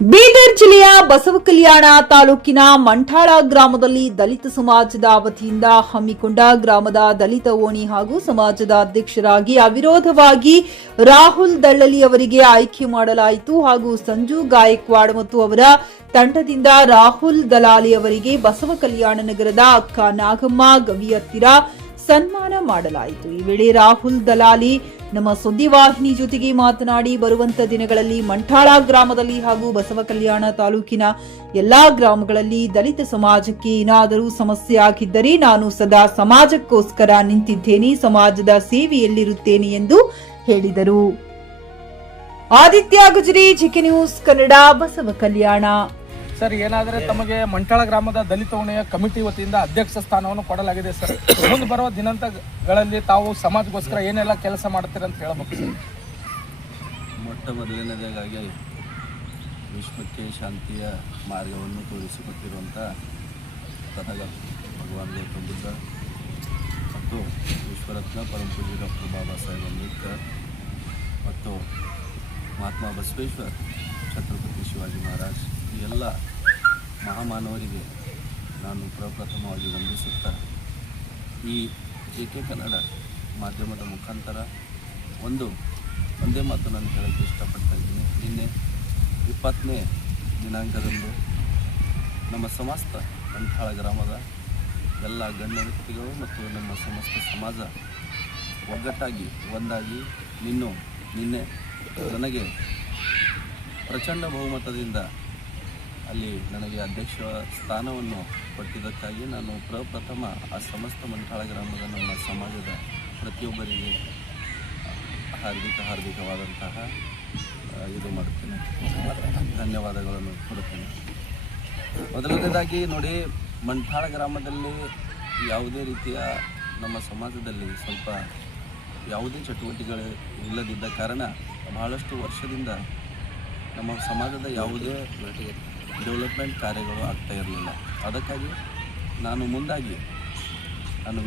ಬೀದರ್ ಜಿಲ್ಲೆಯ ಬಸವಕಲ್ಯಾಣ ತಾಲೂಕಿನ ಮಂಠಾಳ ಗ್ರಾಮದಲ್ಲಿ ದಲಿತ ಸಮಾಜದ ವತಿಯಿಂದ ಹಮ್ಮಿಕೊಂಡ ಗ್ರಾಮದ ದಲಿತ ಓಣಿ ಹಾಗೂ ಸಮಾಜದ ಅಧ್ಯಕ್ಷರಾಗಿ ಅವಿರೋಧವಾಗಿ ರಾಹುಲ್ ದಳ್ಳಲಿ ಅವರಿಗೆ ಆಯ್ಕೆ ಮಾಡಲಾಯಿತು ಹಾಗೂ ಸಂಜು ಗಾಯಕ್ವಾಡ್ ಮತ್ತು ಅವರ ತಂಡದಿಂದ ರಾಹುಲ್ ದಲಾಲಿ ಅವರಿಗೆ ಬಸವಕಲ್ಯಾಣ ನಗರದ ಅಕ್ಕ ನಾಗಮ್ಮ ಗವಿ ಹತ್ತಿರ ಸನ್ಮಾನ ಮಾಡಲಾಯಿತು. ಈ ವೇಳೆ ರಾಹುಲ್ ದಲಾಲಿ ನಮ್ಮ ಸುದ್ದಿವಾಹಿನಿ ಜೊತೆಗೆ ಮಾತನಾಡಿ, ಬರುವಂತ ದಿನಗಳಲ್ಲಿ ಮಂಠಾಳ ಗ್ರಾಮದಲ್ಲಿ ಹಾಗೂ ಬಸವಕಲ್ಯಾಣ ತಾಲೂಕಿನ ಎಲ್ಲಾ ಗ್ರಾಮಗಳಲ್ಲಿ ದಲಿತ ಸಮಾಜಕ್ಕೆ ಏನಾದರೂ ಸಮಸ್ಯೆ ಆಗಿದ್ದರೆ ನಾನು ಸದಾ ಸಮಾಜಕ್ಕೋಸ್ಕರ ನಿಂತಿದ್ದೇನೆ, ಸಮಾಜದ ಸೇವೆಯಲ್ಲಿರುತ್ತೇನೆ ಎಂದು ಹೇಳಿದರು. Aditya Gujari, GK news Kannada, Basavakalyan. Sir, ಏನಾದರೆ ತಮಗೆ ಮಂಠಾಳ ಗ್ರಾಮದ ದಲಿತ ಓಣಿಯ ಕಮಿಟಿ ವತಿಯಿಂದ ಅಧ್ಯಕ್ಷ ಸ್ಥಾನವನ್ನು ಕೊಡಲಾಗಿದೆ ಸರ್. ಮುಂದೆ ಬರುವ ದಿನಾಂಕಗಳಲ್ಲಿ ತಾವು ಸಮಾಜಕ್ಕೋಸ್ಕರ ಏನೆಲ್ಲ ಕೆಲಸ ಮಾಡ್ತೀರ ಅಂತ ಹೇಳಬೇಕು ಸರ್. ಮೊಟ್ಟ ಮೊದಲನೇದಾಗಿ ವಿಶ್ವಕ್ಕೆ ಶಾಂತಿಯ ಮಾರ್ಗವನ್ನು ತೋರಿಸಿಕೊಟ್ಟಿರುವಂಥ ತಥಾಗತ ಭಗವಾನ್ ಗೌತಮ್ ಬುದ್ಧ ಮತ್ತು ವಿಶ್ವರತ್ನ ಪರಮಪೂಜ್ಯ ಡಾಕ್ಟರ್ ಬಾಬಾ ಸಾಹೇಬ್ ಅಂಬೇಡ್ಕರ್ ಮತ್ತು ಮಹಾತ್ಮ ಬಸವೇಶ್ವರ, ಛತ್ರಪತಿ ಶಿವಾಜಿ ಮಹಾರಾಜ್, ಈ ಎಲ್ಲ ಮಹಾಮಾನವರಿಗೆ ನಾನು ಪ್ರಪ್ರಥಮವಾಗಿ ವಂದಿಸುತ್ತಾ ಈ ಜೆ.ಕೆ. ಕನ್ನಡ ಮಾಧ್ಯಮದ ಮುಖಾಂತರ ಒಂದೇ ಮಾತು ನಾನು ಹೇಳೋಕ್ಕೆ ಇಷ್ಟಪಡ್ತಾ ಇದ್ದೀನಿ. ನಿನ್ನೆ 20ನೇ ದಿನಾಂಕದಂದು ನಮ್ಮ ಸಮಸ್ತ ಮಂಠಾಳ ಗ್ರಾಮದ ಎಲ್ಲ ಗಣ್ಯ ವ್ಯಕ್ತಿಗಳು ಮತ್ತು ನಮ್ಮ ಸಮಸ್ತ ಸಮಾಜ ಒಗ್ಗಟ್ಟಾಗಿ ಒಂದಾಗಿ ನಿನ್ನೆ ನನಗೆ ಪ್ರಚಂಡ ಬಹುಮತದಿಂದ ಅಲ್ಲಿ ನನಗೆ ಅಧ್ಯಕ್ಷ ಸ್ಥಾನವನ್ನು ಕೊಟ್ಟಿದ್ದಕ್ಕಾಗಿ ನಾನು ಪ್ರಪ್ರಥಮ ಆ ಸಮಸ್ತ ಮಂಠಾಳ ಗ್ರಾಮದ ನಮ್ಮ ಸಮಾಜದ ಪ್ರತಿಯೊಬ್ಬರಿಗೆ ಹಾರ್ದಿಕವಾದಂತಹ ಇದು ಮಾಡುತ್ತೇನೆ, ಧನ್ಯವಾದಗಳನ್ನು ಕೊಡುತ್ತೇನೆ. ಮೊದಲನೇದಾಗಿ ನೋಡಿ, ಮಂಠಾಳ ಗ್ರಾಮದಲ್ಲಿ ಯಾವುದೇ ರೀತಿಯ ನಮ್ಮ ಸಮಾಜದಲ್ಲಿ ಸ್ವಲ್ಪ ಯಾವುದೇ ಚಟುವಟಿಕೆಗಳು ಇಲ್ಲದಿದ್ದ ಕಾರಣ ಬಹಳಷ್ಟು ವರ್ಷದಿಂದ ನಮ್ಮ ಸಮಾಜದ ಯಾವುದೇ ಡೆವಲಪ್ಮೆಂಟ್ ಕಾರ್ಯಗಳು ಆಗ್ತಾ ಇರಲಿಲ್ಲ. ಅದಕ್ಕಾಗಿ ನಾನು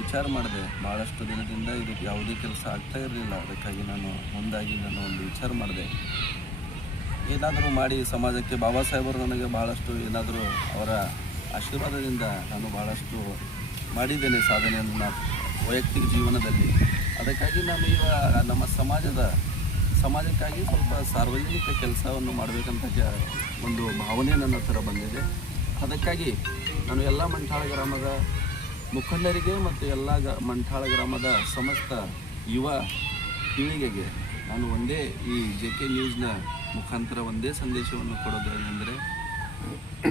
ವಿಚಾರ ಮಾಡಿದೆ. ಭಾಳಷ್ಟು ದಿನದಿಂದ ಇದಕ್ಕೆ ಯಾವುದೇ ಕೆಲಸ ಆಗ್ತಾ ಇರಲಿಲ್ಲ. ಅದಕ್ಕಾಗಿ ನಾನು ಒಂದು ವಿಚಾರ ಮಾಡಿದೆ, ಏನಾದರೂ ಮಾಡಿ ಸಮಾಜಕ್ಕೆ. ಬಾಬಾ ಸಾಹೇಬರು ನನಗೆ ಭಾಳಷ್ಟು ಏನಾದರೂ ಅವರ ಆಶೀರ್ವಾದದಿಂದ ನಾನು ಭಾಳಷ್ಟು ಮಾಡಿದ್ದೇನೆ ಸಾಧನೆಯನ್ನು ವೈಯಕ್ತಿಕ ಜೀವನದಲ್ಲಿ. ಅದಕ್ಕಾಗಿ ನಾನು ಈಗ ನಮ್ಮ ಸಮಾಜಕ್ಕಾಗಿ ಸ್ವಲ್ಪ ಸಾರ್ವಜನಿಕ ಕೆಲಸವನ್ನು ಮಾಡಬೇಕಂತ ಒಂದು ಭಾವನೆ ನನ್ನ ಹತ್ರ ಬಂದಿದೆ. ಅದಕ್ಕಾಗಿ ನಾನು ಎಲ್ಲ ಮಂಠಾಳ ಗ್ರಾಮದ ಮುಖಂಡರಿಗೆ ಮತ್ತು ಎಲ್ಲ ಮಂಠಾಳ ಗ್ರಾಮದ ಸಮಸ್ತ ಯುವ ಪೀಳಿಗೆಗೆ ನಾನು ಒಂದೇ ಈ ಜೆ.ಕೆ. ನ್ಯೂಸ್ನ ಮುಖಾಂತರ ಒಂದೇ ಸಂದೇಶವನ್ನು ಕೊಡೋದು ಏನೆಂದರೆ,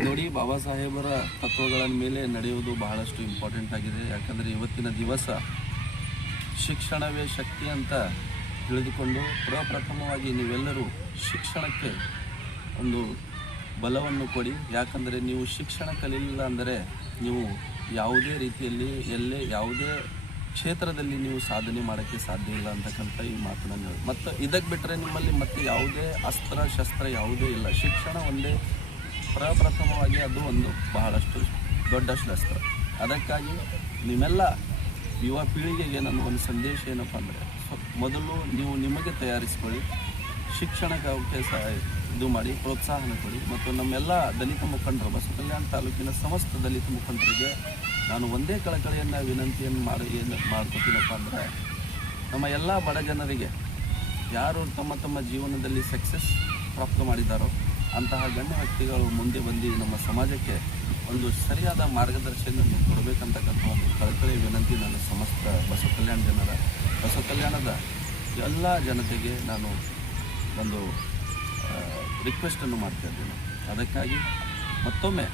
ನೋಡಿ, ಬಾಬಾ ಸಾಹೇಬರ ತತ್ವಗಳ ಮೇಲೆ ನಡೆಯುವುದು ಬಹಳಷ್ಟು ಇಂಪಾರ್ಟೆಂಟ್ ಆಗಿದೆ. ಯಾಕಂದರೆ ಇವತ್ತಿನ ದಿವಸ ಶಿಕ್ಷಣವೇ ಶಕ್ತಿ ಅಂತ ತಿಳಿದುಕೊಂಡು ಪ್ರಪ್ರಥಮವಾಗಿ ನೀವೆಲ್ಲರೂ ಶಿಕ್ಷಣಕ್ಕೆ ಒಂದು ಬಲವನ್ನು ಕೊಡಿ. ಯಾಕಂದರೆ ನೀವು ಶಿಕ್ಷಣ ಕಲಿಯಲಿಲ್ಲ ಅಂದರೆ ನೀವು ಯಾವುದೇ ರೀತಿಯಲ್ಲಿ ಯಾವುದೇ ಕ್ಷೇತ್ರದಲ್ಲಿ ನೀವು ಸಾಧನೆ ಮಾಡೋಕ್ಕೆ ಸಾಧ್ಯ ಇಲ್ಲ ಅಂತಕ್ಕಂಥ ಈ ಮಾತನ್ನು ಮತ್ತು ಇದಕ್ಕೆ ಬಿಟ್ಟರೆ ನಿಮ್ಮಲ್ಲಿ ಮತ್ತೆ ಯಾವುದೇ ಅಸ್ತ್ರ ಶಸ್ತ್ರ ಯಾವುದೇ ಇಲ್ಲ. ಶಿಕ್ಷಣ ಒಂದೇ ಪ್ರಪ್ರಥಮವಾಗಿ ಅದು ಒಂದು ಬಹಳಷ್ಟು ದೊಡ್ಡ ಶಸ್ತ್ರ. ಅದಕ್ಕಾಗಿ ನಿಮ್ಮೆಲ್ಲ ಯುವ ಪೀಳಿಗೆಗೆ ನನ್ನ ಒಂದು ಸಂದೇಶ ಏನಪ್ಪ ಅಂದರೆ, ಮೊದಲು ನೀವು ನಿಮಗೆ ತಯಾರಿಸಿಕೊಳ್ಳಿ, ಶಿಕ್ಷಣಕ್ಕೆ ಅವಕಾಶ ಇದು ಮಾಡಿ, ಪ್ರೋತ್ಸಾಹನ ಕೊಡಿ. ಮತ್ತು ನಮ್ಮೆಲ್ಲ ದಲಿತ ಮುಖಂಡರು, ಬಸವಕಲ್ಯಾಣ ತಾಲೂಕಿನ ಸಮಸ್ತ ದಲಿತ ಮುಖಂಡರಿಗೆ ನಾನು ಒಂದೇ ಕಳಕಳಿಯನ್ನು ವಿನಂತಿಯನ್ನು ಮಾಡ್ಕೊತೀನಪ್ಪ ಅಂದರೆ, ನಮ್ಮ ಎಲ್ಲ ಬಡ ಜನರಿಗೆ ಯಾರು ತಮ್ಮ ಜೀವನದಲ್ಲಿ ಸಕ್ಸಸ್ ಪ್ರಾಪ್ತ ಮಾಡಿದ್ದಾರೋ ಅಂತಹ ಗಣ್ಯ ವ್ಯಕ್ತಿಗಳು ಮುಂದೆ ಬಂದು ನಮ್ಮ ಸಮಾಜಕ್ಕೆ ಒಂದು ಸರಿಯಾದ ಮಾರ್ಗದರ್ಶನವನ್ನು ಕೊಡಬೇಕಂತಕ್ಕಂಥ ಒಂದು ಕಳಕಳಿಯ ವಿನಂತಿ ನಾನು ಸಮಸ್ತ ಬಸವಕಲ್ಯಾಣದ ಎಲ್ಲ ಜನತೆಗೆ ನಾನು ಒಂದು ರಿಕ್ವೆಸ್ಟನ್ನು ಮಾಡ್ತಾ ಇದ್ದೇನೆ. ಅದಕ್ಕಾಗಿ ಮತ್ತೊಮ್ಮೆ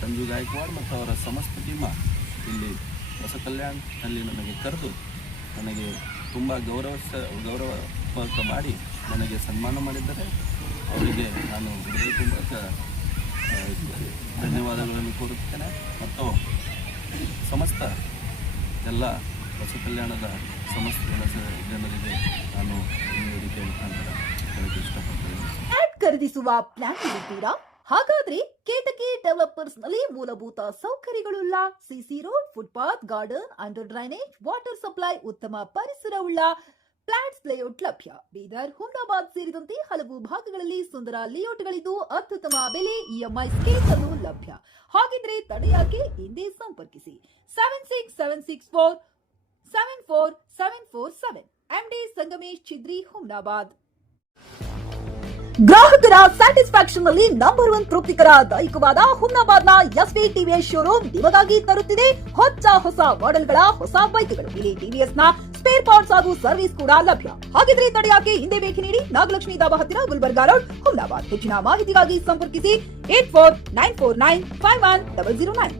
ಸಂಜು ಗಾಯಕ್ವಾಡ್ ಮತ್ತು ಅವರ ಸಮಸ್ತ ಟೀಮ ಇಲ್ಲಿ ಬಸವಕಲ್ಯಾಣದಲ್ಲಿ ನನಗೆ ಕರೆದು ನನಗೆ ತುಂಬ ಗೌರವ ಮಾಡಿ ನನಗೆ ಸನ್ಮಾನ ಮಾಡಿದ್ದಾರೆ. ಅವರಿಗೆ ನಾನು ಹೃದಯ ತುಂಬ ಧನ್ಯವಾದಗಳನ್ನು ಕೋರುತ್ತೇನೆ. ಮತ್ತು ಸಮಸ್ತ ಎಲ್ಲ ಬಸವಕಲ್ಯಾಣದ ಸಮಸ್ತ ಜನರಿಗೆ ನಾನು ಈ ವೇದಿಕೆ ಮುಖಾಂತರ ಹೇಳಕ್ಕೆ ಇಷ್ಟಪಡ್ತೇನೆ. ಖರೀದಿಸುವ ಪ್ಲಾನ್ ಇರುತ್ತೀರಾ? ಹಾಗಾದ್ರೆ ಕೇತಕಿ ಡೆವಲಪರ್ಸ್ ನಲ್ಲಿ ಮೂಲಭೂತ ಸೌಕರ್ಯಗಳುಳ್ಳ CC road, footpath, garden, under drainage, water supply, ಉತ್ತಮ ಪರಿಸರವುಳ್ಳ ಫ್ಲಾಟ್ಸ್ ಲೇಔಟ್ ಲಭ್ಯ. ಬೀದರ್, ಹುಮ್ನಾಬಾದ್ ಸೇರಿದಂತೆ ಹಲವು ಭಾಗಗಳಲ್ಲಿ ಸುಂದರ ಲೇಔಟ್ಗಳಿದ್ದು ಅತ್ಯುತ್ತಮ ಬೆಲೆ, ಇಎಂಐ ಸ್ಕೀಮ್ಸ್ ಅನ್ನು ಲಭ್ಯ. ಹಾಗಿದ್ರೆ ತಡೆಯಾಕೆ? ಹಿಂದೆ ಸಂಪರ್ಕಿಸಿ 7676474747 MD ಸಂಗಮೇಶ್ ಚಿದ್ರಿ, ಹುಮ್ನಾಬಾದ್. ಗ್ರಾಹಕರ ಸ್ಯಾಟಿಸ್ಫ್ಯಾಕ್ಷನ್ ನಲ್ಲಿ ನಂಬರ್ 1 ತೃಪ್ತಿಕರ ದೈಹಿಕವಾದ ಹುಮ್ನಾಬಾದ್ನ ಎಸ್ವಿ ಟಿವಿಎಸ್ ಶೋರೂಮ್ ನಿಮಗಾಗಿ ತರುತ್ತಿದೆ ಹೊಸ ಮಾಡೆಲ್ಗಳ ಹೊಸ ಬೈಕ್ಗಳು. ಇಲ್ಲಿ ಟಿವಿಎಸ್ ನ ಸ್ಪೇರ್ ಪಾರ್ಟ್ಸ್ ಹಾಗೂ ಸರ್ವಿಸ್ ಕೂಡ ಲಭ್ಯ. ಹಾಗಿದ್ರೆ ತಡೆಯಾಕೆ? ಹಿಂದೆ ಭೇಟಿ ನೀಡಿ. ನಾಗಲಕ್ಷ್ಮಿ ದಾಬಾ ಹತ್ತಿರ, ಗುಲ್ಬರ್ಗಾ ರೋಡ್, ಹುಮ್ನಾಬಾದ್. ಹೆಚ್ಚಿನ ಮಾಹಿತಿಗಾಗಿ ಸಂಪರ್ಕಿಸಿ 8494951009.